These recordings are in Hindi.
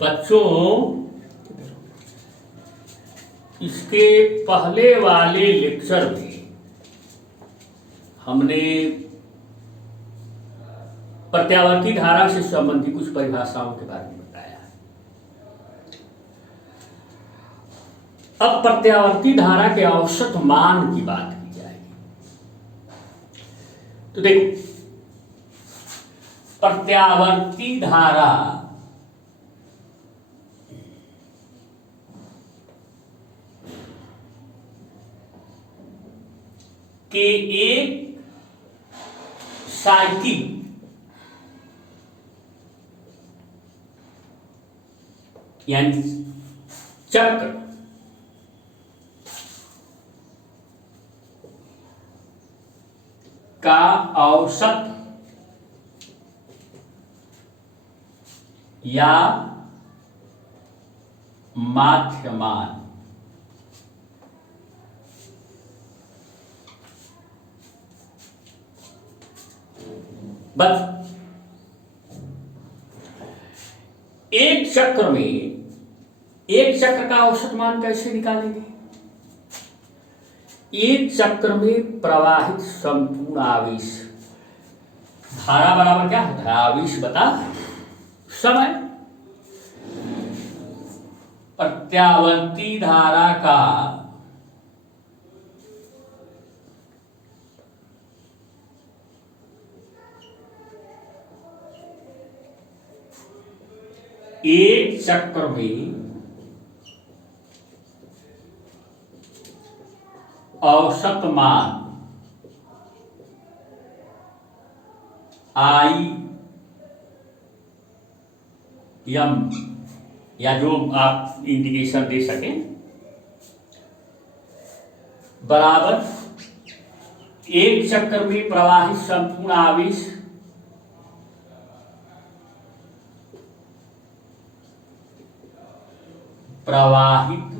बच्चों, इसके पहले वाले लेक्चर में हमने प्रत्यावर्ती धारा से संबंधित कुछ परिभाषाओं के बारे में बताया है। अब प्रत्यावर्ती धारा के औसत मान की बात की जाएगी। तो देखो, प्रत्यावर्ती धारा के एक साइकिल यानी चक्र का औसत या माध्यमान बस एक चक्र में एक चक्र का औसत मान कैसे निकालेंगे? एक चक्र में प्रवाहित संपूर्ण आवेश, धारा बराबर क्या होता है? आवेश बटा समय। प्रत्यावर्ती धारा का एक चक्र में औसत मान आई एम या जो आप इंडिकेशन दे सकें बराबर एक चक्र में प्रवाहित संपूर्ण आवेश प्रवाहित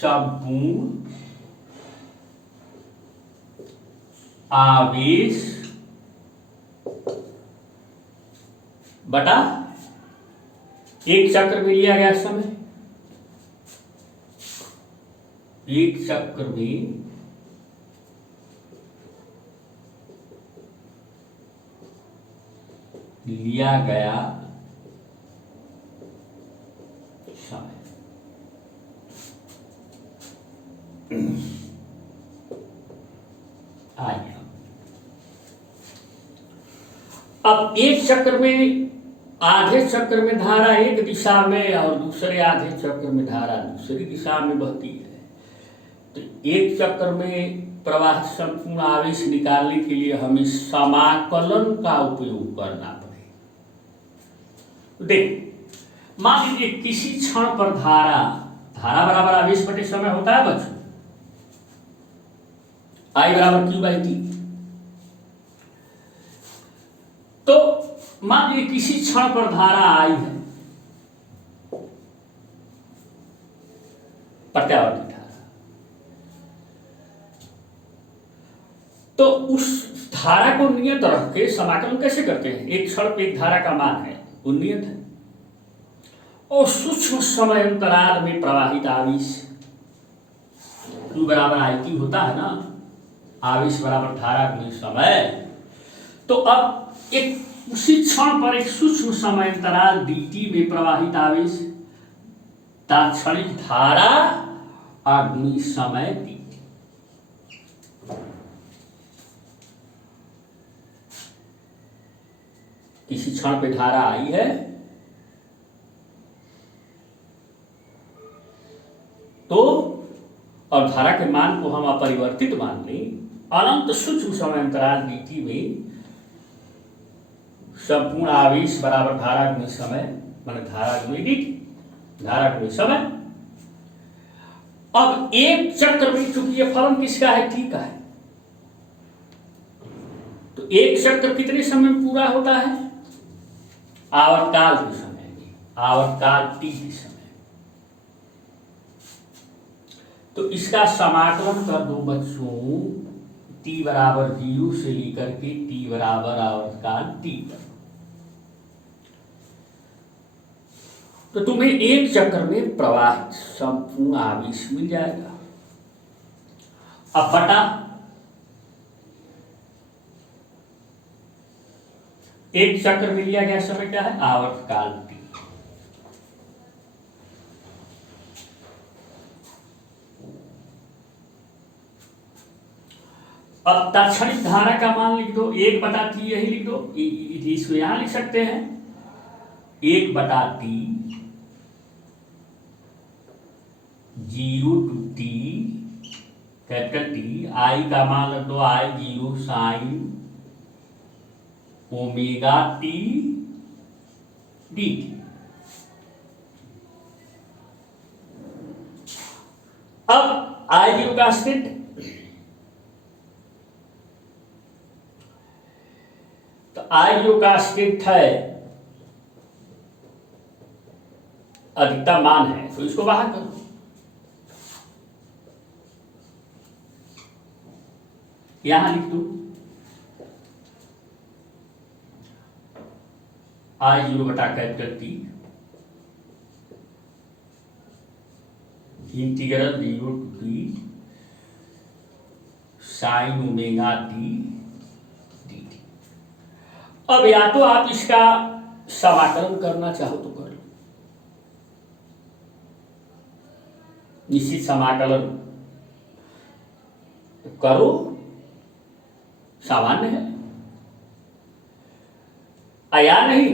संपूर्ण आवेश बटा एक चक्र में लिया गया समय। एक चक्र में लिया गया समय। आइए अब एक चक्र में आधे चक्र में धारा एक दिशा में और दूसरे आधे चक्र में धारा दूसरी दिशा में बहती है। तो एक चक्र में प्रवाहित संपूर्ण आवेश निकालने के लिए हमें समाकलन का उपयोग करना पड़ेगा। देखो, मान लीजिए किसी क्षण पर धारा बराबर आवेश बटे समय होता है बच्चों, आई बराबर क्यू बाई टी। तो मान लीजिए किसी क्षण पर धारा आई है, प्रत्यावर्ती धारा, तो उस धारा को नियत रख के समाकलन कैसे करते हैं? एक क्षण पे एक धारा का मान है, वो नियत है, और सूक्ष्म समय अंतराल में प्रवाहित आवेश Q बराबर आई टी होता है ना, आवेश बराबर धारा गुणित समय। तो अब एक उसी क्षण पर एक सूक्ष्म समय अंतराल dt में प्रवाहित आवेश तात्क्षणिक धारा और गुणित समय dt। किसी क्षण पे धारा आई है तो, और धारा के मान को हम अपरिवर्तित मान लें, अनंत सूक्ष्म समय अंतराल dt में संपूर्ण आवेश बराबर धारा गुणित समय, माने धारा गुणित dt, धारा गुणित समय। अब एक चक्र में चूंकि ये फलन किसका है? t का है, तो एक चक्र कितने समय में पूरा होता है? आवर्तकाल के समय में, आवर्तकाल t के समय। तो इसका समाकलन कर दो बच्चों, t बराबर 0 से लेकर के t बराबर आवर्तकाल t तक। तो तुम्हें एक चक्र में प्रवाहित संपूर्ण आवेश मिल जाएगा। अब बटा एक चक्र में लिया गया समय क्या है? आवर्तकाल T। अब तात्क्षणिक धारा का मान लिख दो, 1/T यही लिख दो, इसको यहां लिख सकते हैं 1/T 0 to T capital T, आई का मान रख दो I0 sine omega T dt। अब I0 का स्थित तो I0 का स्थित है अधिकतम मान है, तो इसको बाहर करो। यहां लिख दो I0 बटा capital T integral 0 to T sine omega T dt। अब या तो आप इसका समाकलन करना चाहो तो कर लो, निश्चित समाकलन करो, सामान्य है। या नहीं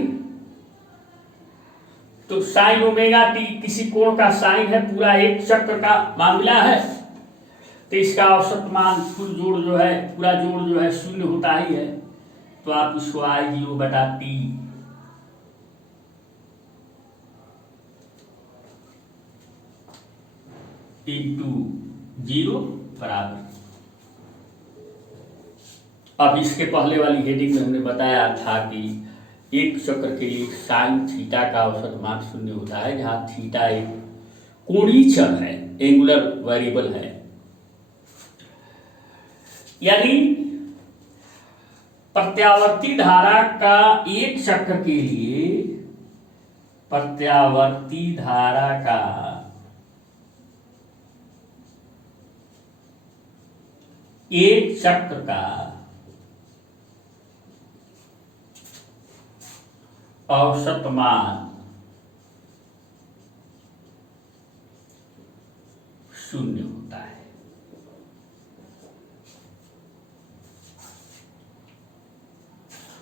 तो साइन ओमेगा टी किसी कोण का साइन है, पूरा एक चक्र का मामला है, तो इसका औसत मान कुल जोड़ जो है, पूरा जोड़ जो है 0 होता ही है, तो आप इसको I0 बटा T इंटू 0 बराबर। अब इसके पहले वाली हेडिंग में हमने बताया था कि एक चक्र के लिए साइन थीटा का औसत मान 0 होता है, जहां थीटा एक कोणीय चर है, एंगुलर वेरिएबल है। यानी प्रत्यावर्ती धारा का एक चक्र के लिए, प्रत्यावर्ती धारा का एक चक्र का औसत मान 0 होता है।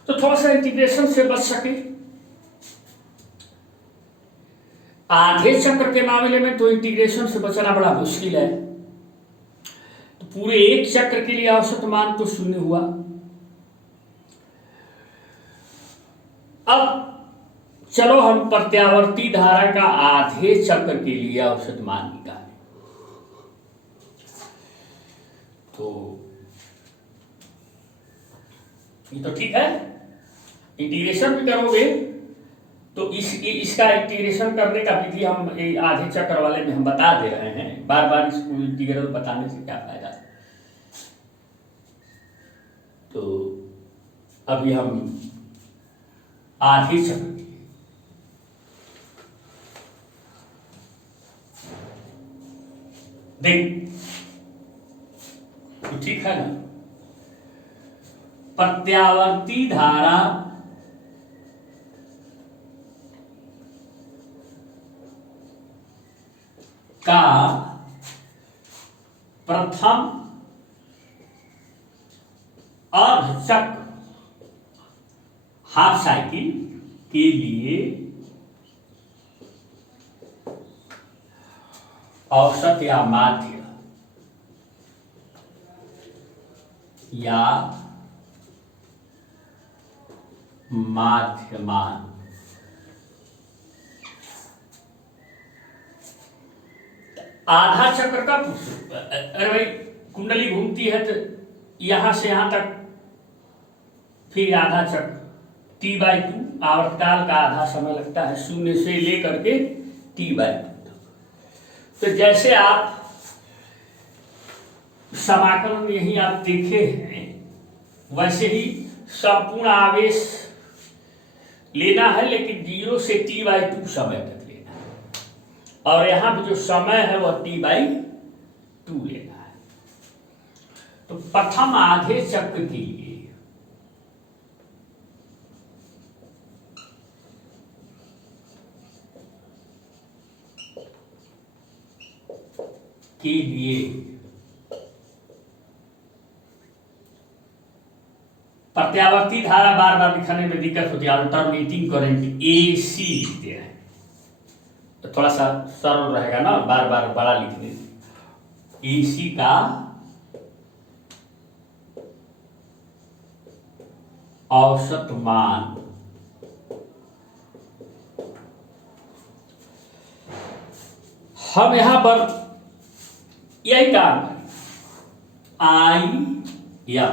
तो थोड़ा सा इंटीग्रेशन से बच सके। आधे चक्र के मामले में तो इंटीग्रेशन से बचना बड़ा मुश्किल है, तो पूरे एक चक्र के लिए औसत मान तो 0 हुआ। अब चलो हम प्रत्यावर्ती धारा का आधे चक्र के लिए औसत मान निकालें। तो ये तो ठीक है, इंटीग्रेशन भी करोगे तो इसका इंटीग्रेशन करने का विधि हम आधे चक्र वाले में हम बता दे रहे हैं, बार बार इसको इंटीग्रल बताने से क्या फायदा है। तो अभी हम आधे चक्र देख, तो ठीक है ना। प्रत्यावर्ती धारा का प्रथम अर्धचक्र हाफ साइकिल के लिए औसत या माध्य या माध्यमान आधा चक्र का, अरे भाई कुंडली घूमती है तो यहां से यहां तक, फिर आधा चक्र T/2 आवर्तकाल का आधा समय लगता है, 0 से लेकर के T/2 तक। तो जैसे आप समाकलन यही आप देखे हैं, वैसे ही संपूर्ण आवेश लेना है, लेकिन 0 से T/2 समय तक लेना है। और यहां पे जो समय है वह T/2 लेना है। तो प्रथम आधे चक्र के लिए प्रत्यावर्ती धारा बार बार लिखने में दिक्कत होती है, अल्टरनेटिंग करंट AC लिखते हैं तो थोड़ा सा सरल रहेगा ना, बार बार बड़ा लिखने से। AC का औसत मान हम यहां पर यही काम करें, I या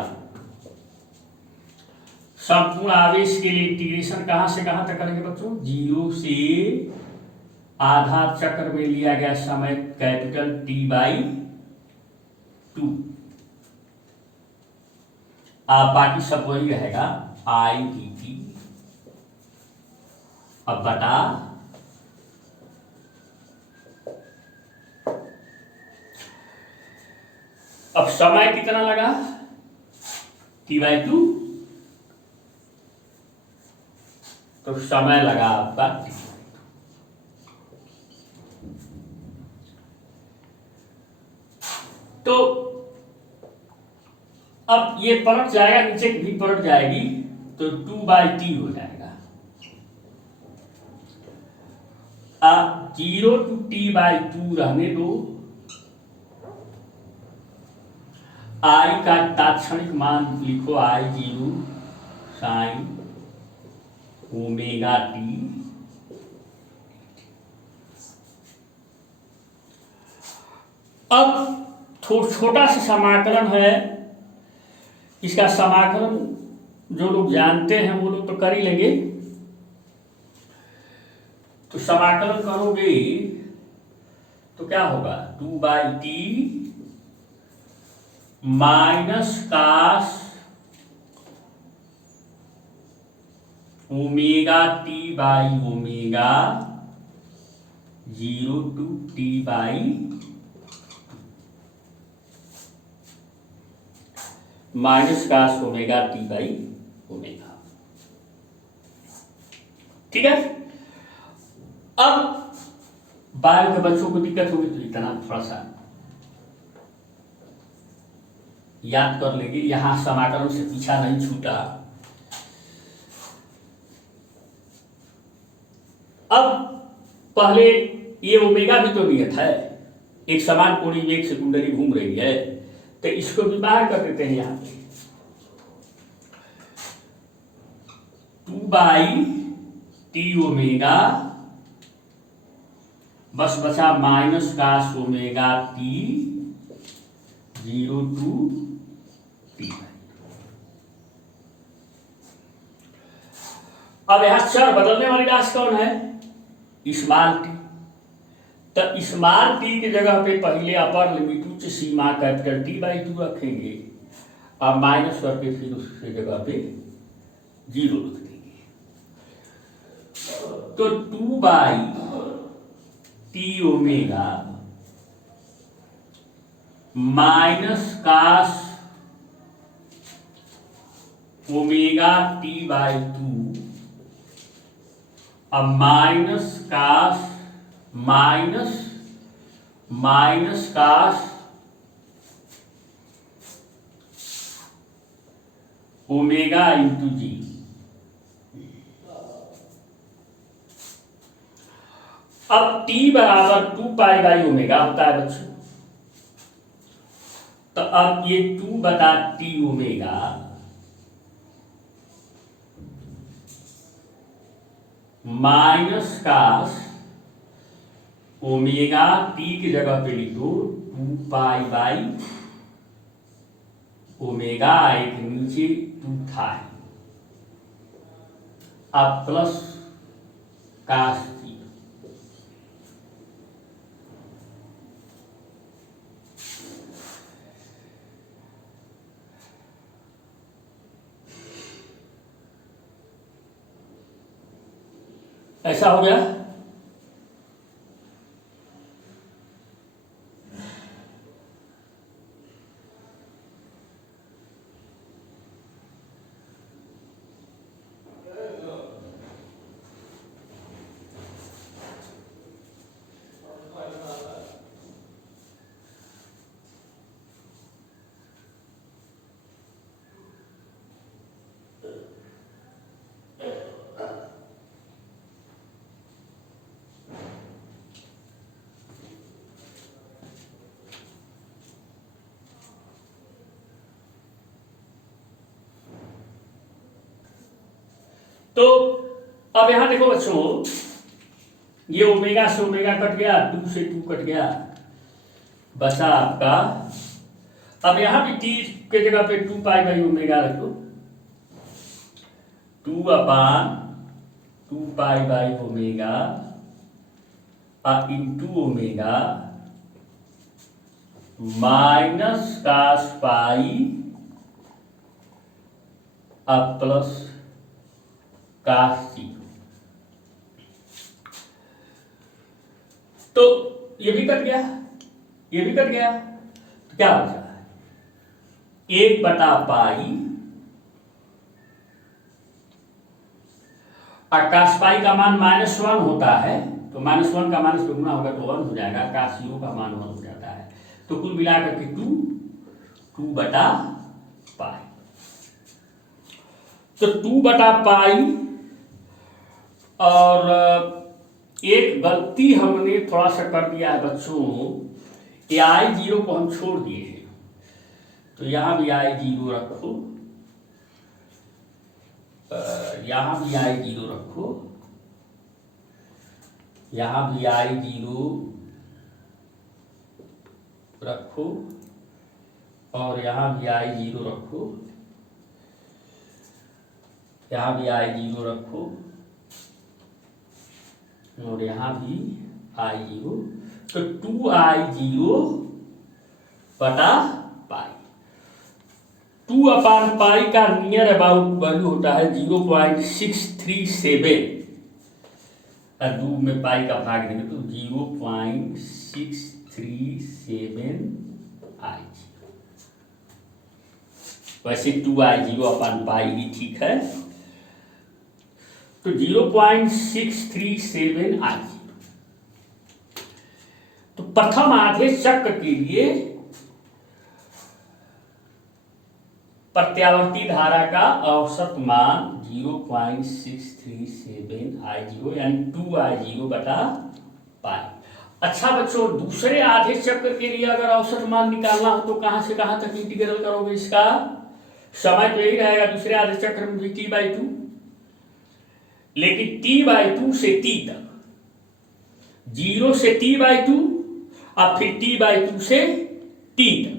संपूर्ण आवेश के लिए इंटीग्रेशन कहां से कहां तक करेंगे बच्चों? 0 से आधा चक्र में लिया गया समय कैपिटल T/2, बाकी सब वही रहेगा I/dt अब बटा अब समय कितना लगा T/2, तो समय लगा आपका T। तो अब ये पलट जाएगा, नीचे भी पलट जाएगी तो 2/T हो जाएगा। अब 0 to T/2 रहने दो। I का तात्क्षणिक मान लिखो I0 sin ω/t। अब छोटा सा समाकलन है, इसका समाकलन जो लोग जानते हैं वो लोग तो कर ही लेंगे। तो समाकलन करोगे तो क्या होगा? 2/T minus cos ω/T/ω 0 to T/2 minus cos ω/T/ω। ठीक है। अब बायो के बच्चों को दिक्कत होगी तो इतना थोड़ा सा याद कर लेंगे, यहां समाकलन से पीछा नहीं छूटा। अब पहले ये ओमेगा भी तो नियत है, एक समान कोणीय वेग से कुंडली घूम रही है, तो इसको भी बाहर कर देते हैं यहां पे 2/T ω बस बचा minus cos ω/T 0 to T। अब यहां चर बदलने वाली राशि कौन है? Small T. तो स्मॉल टी की जगह पे पहले अपर लिमिट उच्च सीमा कैपिटल T/2 रखेंगे और माइनस करके फिर उसकी जगह पे 0 रख देंगे। तो 2/T ω माइनस कास ω/T/2 अब minus cos minus cos ω/G। अब T बराबर 2π/ω होता है बच्चों, तो अब ये 2/T ω माइनस कास ω/T की जगह पे लिख दो 2π/ω, एक नीचे 2 था, अब प्लस कास T। ऐसा हो गया। तो अब यहां देखो बच्चों, ये ओमेगा से ओमेगा कट गया, 2 से 2 कट गया, बचा आपका, अब यहां भी टी के जगह पे 2 पाई बाई ओमेगा रखो, 2 pi by omega into omega minus cos pi अब प्लस कास सी। तो ये भी कट गया, ये भी कट गया, तो क्या बचा? 1/पाई, और कास पाई का मान -1 होता है, तो -1 का माइनस गुना होगा तो 1 हो जाएगा, कास 0 का मान 1 हो जाता है, तो कुल मिलाकर के 2/पाई। तो 2/पाई, और एक गलती हमने थोड़ा सा कर दिया है बच्चों, ये I0 को हम छोड़ दिए हैं, तो यहां भी I0 रखो, यहां भी I0 रखो, यहां भी I0 रखो, और यहां भी I0 रखो, यहां भी I0 रखो, और यहां भी I0, तो 2I0/पाई। 2/पाई का नियर अबाउट वैल्यू होता है 0.637, और 2 में पाई का भाग देंगे तो 0.637 I0। वैसे 2I0/पाई भी ठीक है, तो 0.637 I0। तो प्रथम आधे चक्र के लिए प्रत्यावर्ती धारा का औसत मान 0.637 I0 यानी 2I0/पाई। अच्छा बच्चों, दूसरे आधे चक्र के लिए अगर औसत मान निकालना हो तो कहां से कहां तक इंटीग्रल करोगे? इसका समय तो यही रहेगा दूसरे आधे चक्र में भी T/2, लेकिन T/2 से T तक, 0 से T/2 और फिर T/2 से T तक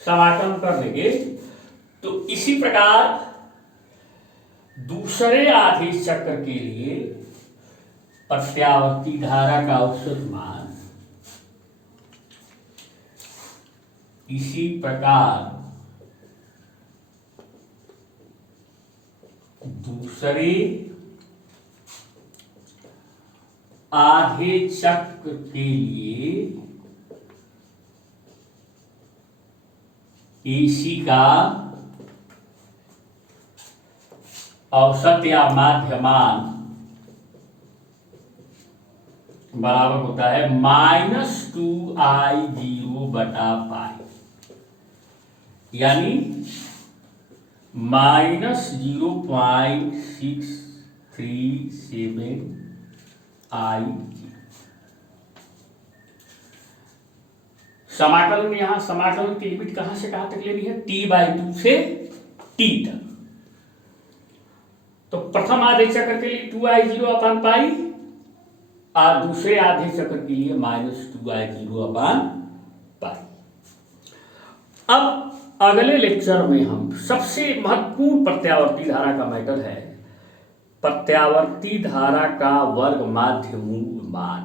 समाकलन कर देंगे। तो इसी प्रकार दूसरे आधे चक्र के लिए प्रत्यावर्ती धारा का औसत मान इसी प्रकार दूसरे आधे चक्र के लिए AC का औसत या माध्यमान बराबर होता है -2I0/पाई, यानी -0.637 I0। समाकलन में यहां समाकलन की लिमिट कहां से कहां तक लेनी है? T/2 से T तक। तो प्रथम आधे चक्र के लिए 2I0/पाई, और दूसरे आधे चक्र के लिए -2I0/पाई। अब अगले लेक्चर में हम सबसे महत्वपूर्ण प्रत्यावर्ती धारा का मैटर है प्रत्यावर्ती धारा का वर्ग माध्य मूल मान।